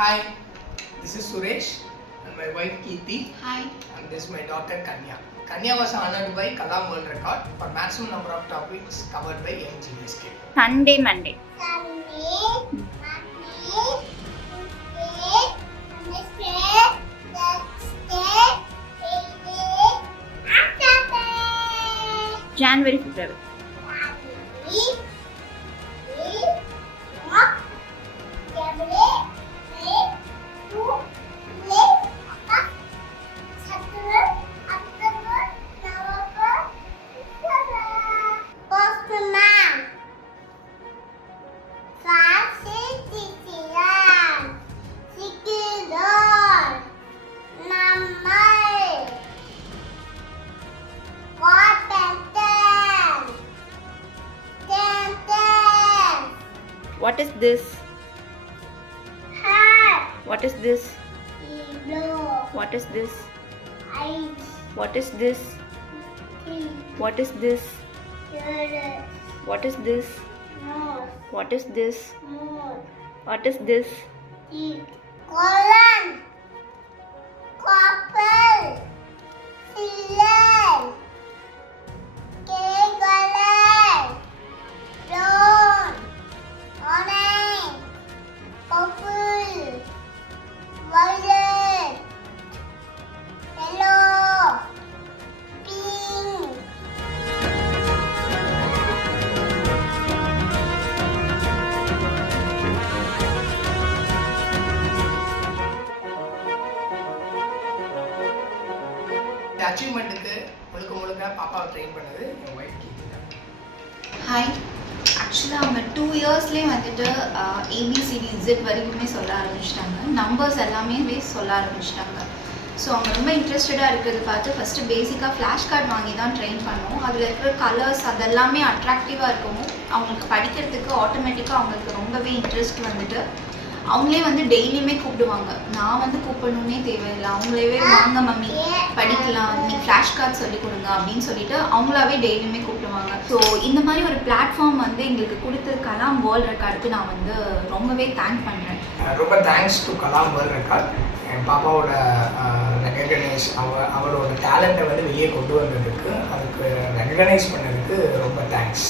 Hi, this is Suresh and my wife Keerthi. Hi. And this is my daughter Kanya. Kanya was honored by Kalam World Record for maximum number of topics covered by MGSK. Sunday, Monday. January, February. What is this? Hat. What is this? Blue. What is this? Ice. What is this? Tea. What is this? Carrot. What is this? Nose. What is this? Moon. What is this? Teeth. Colon. Copper. Ceiling. Color. Brown. Orange. Purple. Violet. Yellow. Pink. இந்த அச்சீவ்மெண்ட்டுக்கு முழுக்க பாப்பாவை ட்ரெயின் பண்ணது என் ஒய்ஃப் கீர்த்தி தான். ஹாய் ஆக்சுவலாக அவங்க 2 இயர்ஸ்லேயே வந்துட்டு ஏபிசிடி இசட் வரைக்குமே சொல்ல ஆரம்பிச்சிட்டாங்க. நம்பர்ஸ் எல்லாமே சொல்ல ஆரம்பிச்சிட்டாங்க. ஸோ அவங்க ரொம்ப இன்ட்ரெஸ்டடாக இருக்கிறது பார்த்து ஃபஸ்ட்டு பேசிக்காக ஃப்ளாஷ் கார்டு வாங்கி தான் ட்ரெயின் பண்ணோம். அதில் இருக்கிற கலர்ஸ் அதெல்லாமே அட்ராக்டிவாக இருக்கவும் அவங்களுக்கு படிக்கிறதுக்கு ஆட்டோமேட்டிக்காக அவங்களுக்கு ரொம்பவே இன்ட்ரெஸ்ட் வந்துட்டு அவங்களே வந்து டெய்லியுமே கூப்பிடுவாங்க. நான் வந்து கூப்பிடணுன்னே தேவையில்லை, அவங்களே வாங்க மம்மி படிக்கலாம், நீங்கள் ஃப்ளாஷ் கார்டு சொல்லிக் கொடுங்க அப்படின்னு சொல்லிட்டு அவங்களாவே டெய்லியுமே கூப்பிடுவாங்க. ஸோ இந்த மாதிரி ஒரு பிளாட்ஃபார்ம் வந்து எங்களுக்கு கொடுத்து கலாம் வேர்ல்ட் ரெக்கார்டுக்கு நான் வந்து ரொம்பவே தேங்க் பண்ணுறேன். ரொம்ப thanks to Kalam world record. என் பாப்பாவோட ரெகக்னைஸ் அவளோட டேலண்ட்டை வந்து வெளியே கொண்டு வந்ததுக்கு, அதுக்கு ரெகக்னைஸ் பண்ணதுக்கு ரொம்ப தேங்க்ஸ்.